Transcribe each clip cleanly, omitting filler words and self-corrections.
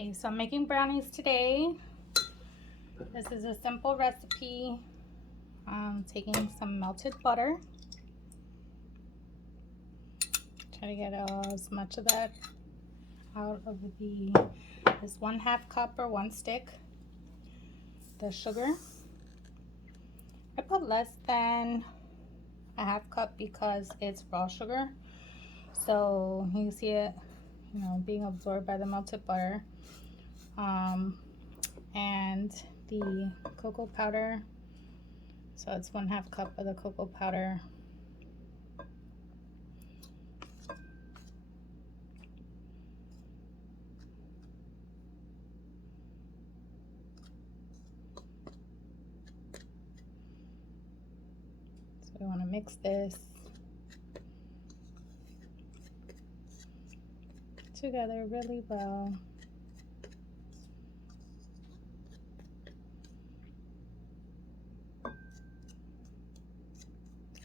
Okay, so I'm making brownies today. This is a simple recipe. I'm taking some melted butter. Try to get as much of that out of this 1/2 cup or 1 stick. The sugar, I put less than a 1/2 cup because it's raw sugar. So you see it, being absorbed by the melted butter. And the cocoa powder, so it's 1/2 cup of the cocoa powder. So we want to mix this together really well.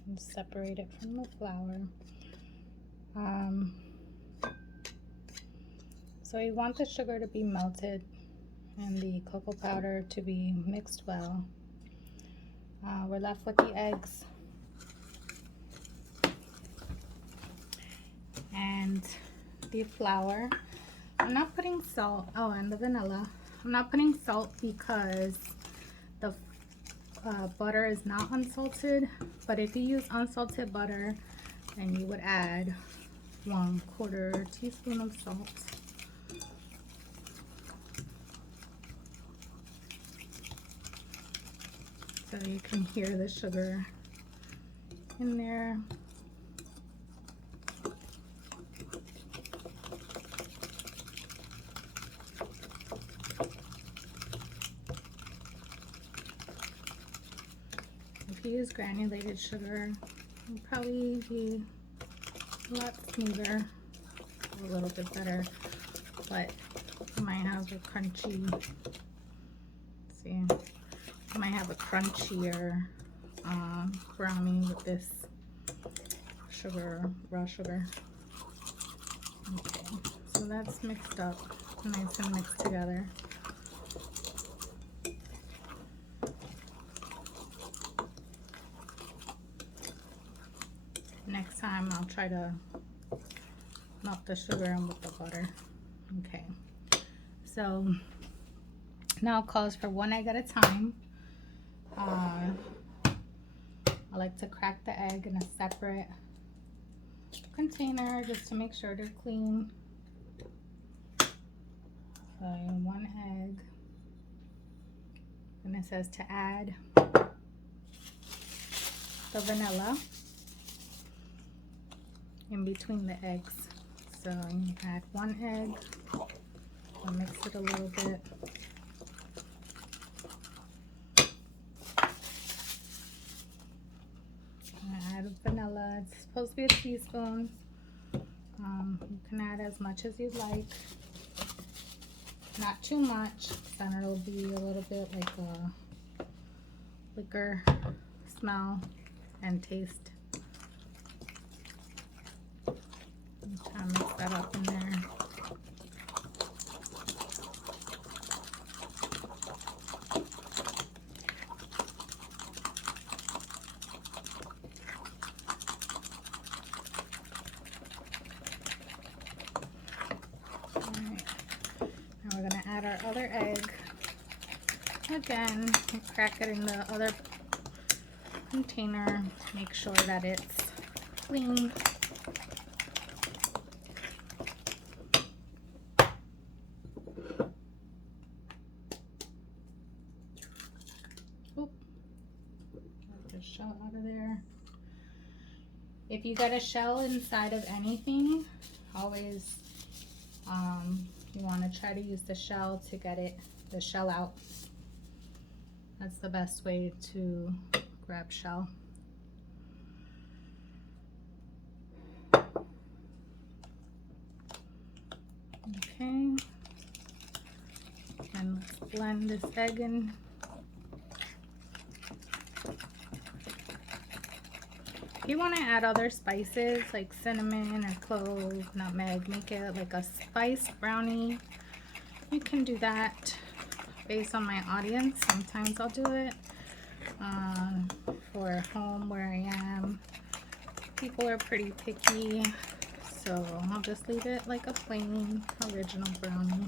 And separate it from the flour. So you want the sugar to be melted and the cocoa powder to be mixed well. We're left with the eggs and the flour. I'm not putting salt. Oh, and the vanilla. I'm not putting salt because the butter is not unsalted, but if you use unsalted butter, then you would add 1/4 teaspoon of salt. So you can hear the sugar in there. If you use granulated sugar, it'll probably be a lot smoother, a little bit better, but you might have a crunchy, see, you might have a crunchier brownie with this sugar, raw sugar. Okay, so that's mixed up, nice and mixed together. Next time I'll try to melt the sugar in with the butter. Okay, so now it calls for 1 egg at a time. I like to crack the egg in a separate container just to make sure they're clean. So 1 egg, and it says to add the vanilla in between the eggs. So you add 1 egg, I'll mix it a little bit. Add vanilla, it's supposed to be a teaspoon. You can add as much as you'd like, not too much, then it'll be a little bit like a liquor smell and taste. Try to mix that up in there. We're going to add our other egg. Again, crack it in the other container. Make sure that it's clean. Oop. Get the shell out of there. If you get a shell inside of anything, always you want to try to use the shell to get the shell out. That's the best way to grab shell. Okay, and let's blend this egg in. If you want to add other spices like cinnamon or clove, nutmeg, make it like a spiced brownie, you can do that based on my audience. Sometimes I'll do it for home where I am. People are pretty picky, so I'll just leave it like a plain original brownie.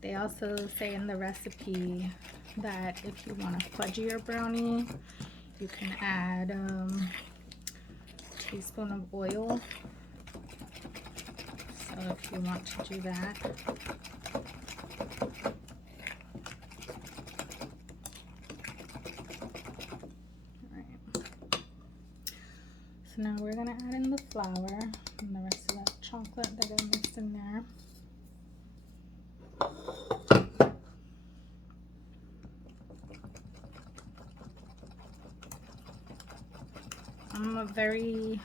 They also say in the recipe that if you want a fudgier brownie, you can add a teaspoon of oil. So if you want to do that. Alright. So now we're going to add in the flour and the rest of that chocolate that I mixed in there. I'm very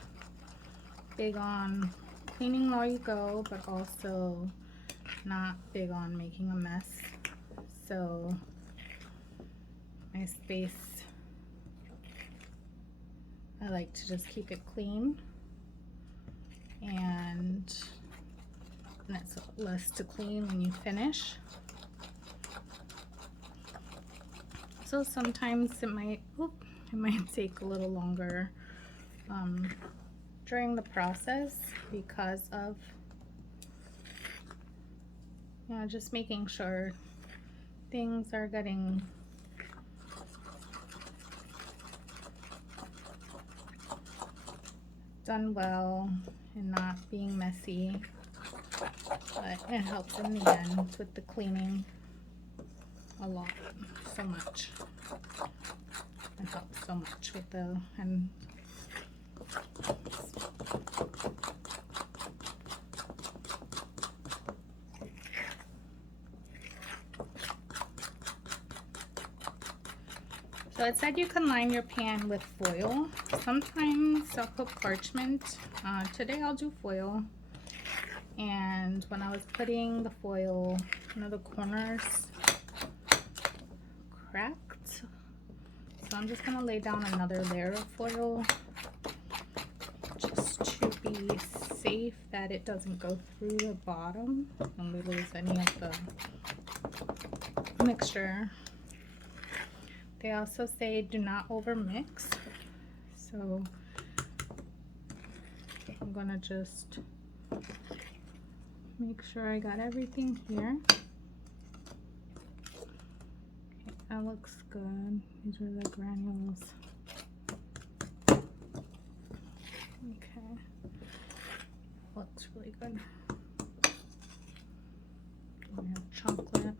big on cleaning while you go, but also not big on making a mess. So my space, I like to just keep it clean, and it's less to clean when you finish. So sometimes it might take a little longer during the process because of, you know, just making sure things are getting done well and not being messy, but it helps in the end with the cleaning a lot, so much. It helps so much with the So it said you can line your pan with foil. Sometimes I'll put parchment. Today I'll do foil. And when I was putting the foil, one of the corners cracked. So I'm just gonna lay down another layer of foil just to be safe that it doesn't go through the bottom and we lose any of the mixture. They also say do not over mix, so I'm gonna just make sure I got everything here. Okay, that looks good. These are the granules. Okay, looks really good. We have chocolate.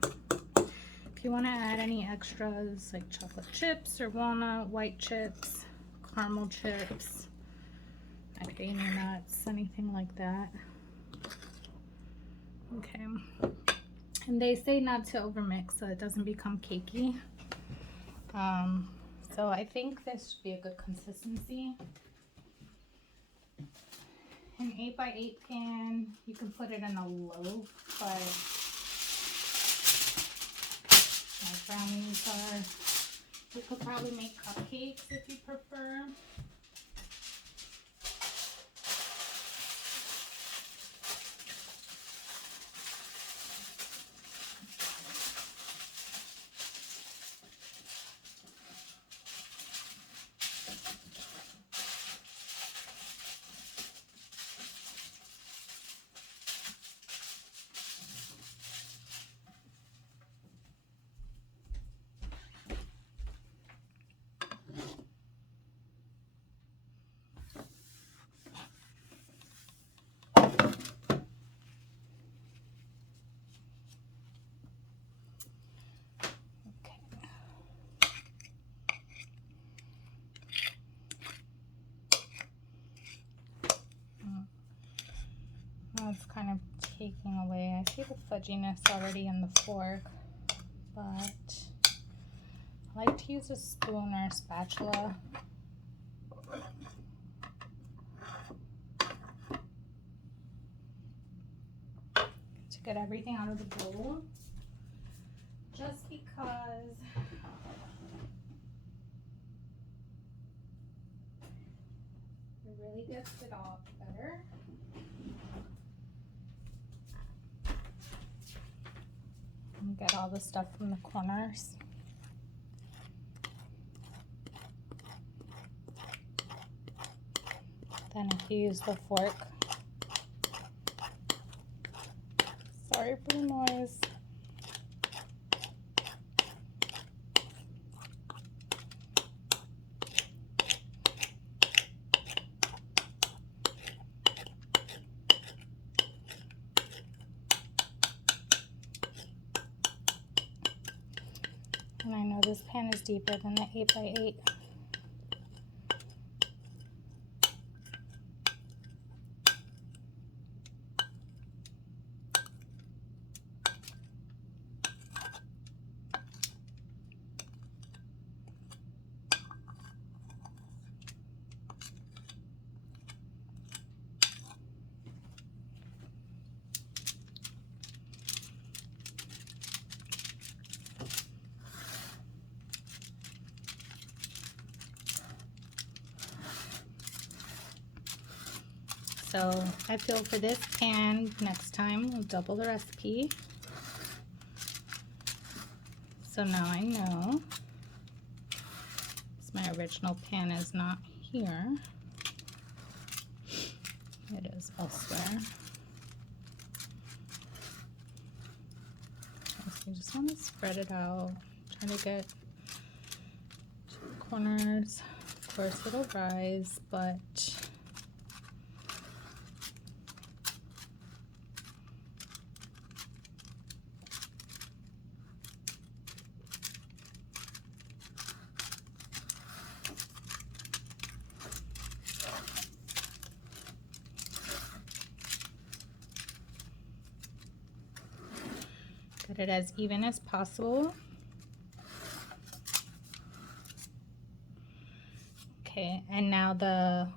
If you want to add any extras like chocolate chips or walnut, white chips, caramel chips, macadamia nuts, anything like that. Okay. And they say not to overmix so it doesn't become cakey. So I think this should be a good consistency. An 8x8 pan, you can put it in a loaf, but my brownies are, you could probably make cupcakes if you prefer. It's kind of taking away. I see the fudginess already in the fork, but I like to use a spoon or a spatula. To get everything out of the bowl. Just because really gets it off better. And get all the stuff from the corners. Then if you use the fork, sorry for the noise. And I know this pan is deeper than the 8x8. So I feel for this pan, next time we'll double the recipe. So now I know, because my original pan is not here. It is elsewhere. So you just want to spread it out, trying to get to the corners. Of course it'll rise, but get it as even as possible. Okay, and now the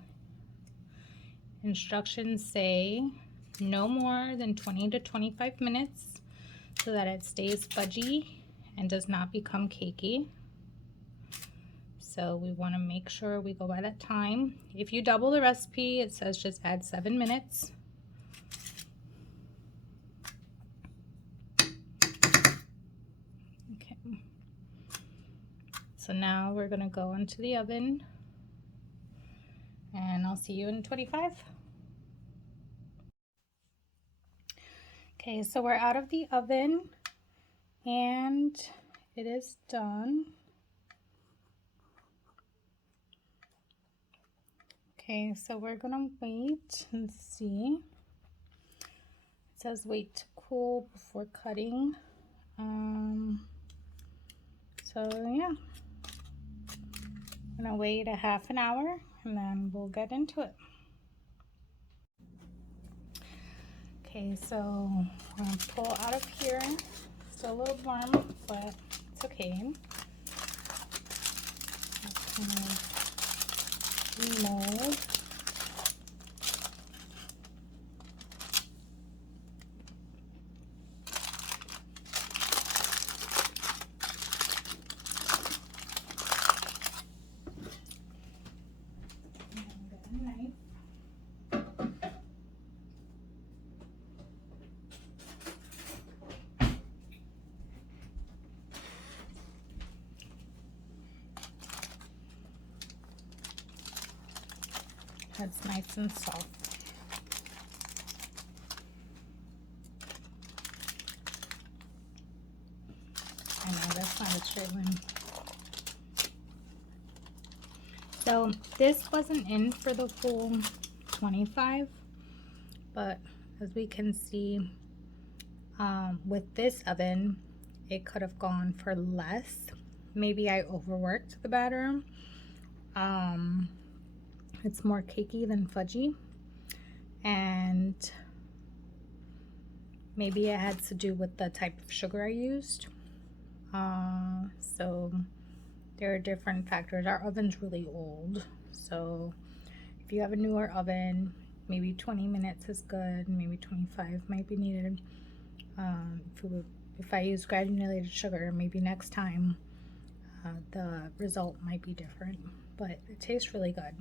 instructions say no more than 20 to 25 minutes so that it stays fudgy and does not become cakey. So we want to make sure we go by that time. If you double the recipe, it says just add 7 minutes. Okay. So now we're going to go into the oven, and I'll see you in 25. Okay, so we're out of the oven and it is done. Okay, so we're gonna wait and see. It says wait to cool before cutting. So yeah, I'm gonna wait a half an hour and then we'll get into it. Okay, so we're gonna pull out of here. Still a little warm, but it's okay. Just kind of remold. That's nice and soft. I know, that's not a straight line. So this wasn't in for the full 25, but as we can see, with this oven, it could have gone for less. Maybe I overworked the batter. It's more cakey than fudgy, and maybe it had to do with the type of sugar I used. So there are different factors. Our oven's really old, so if you have a newer oven, maybe 20 minutes is good, maybe 25 might be needed. If I use granulated sugar, maybe next time the result might be different, but it tastes really good.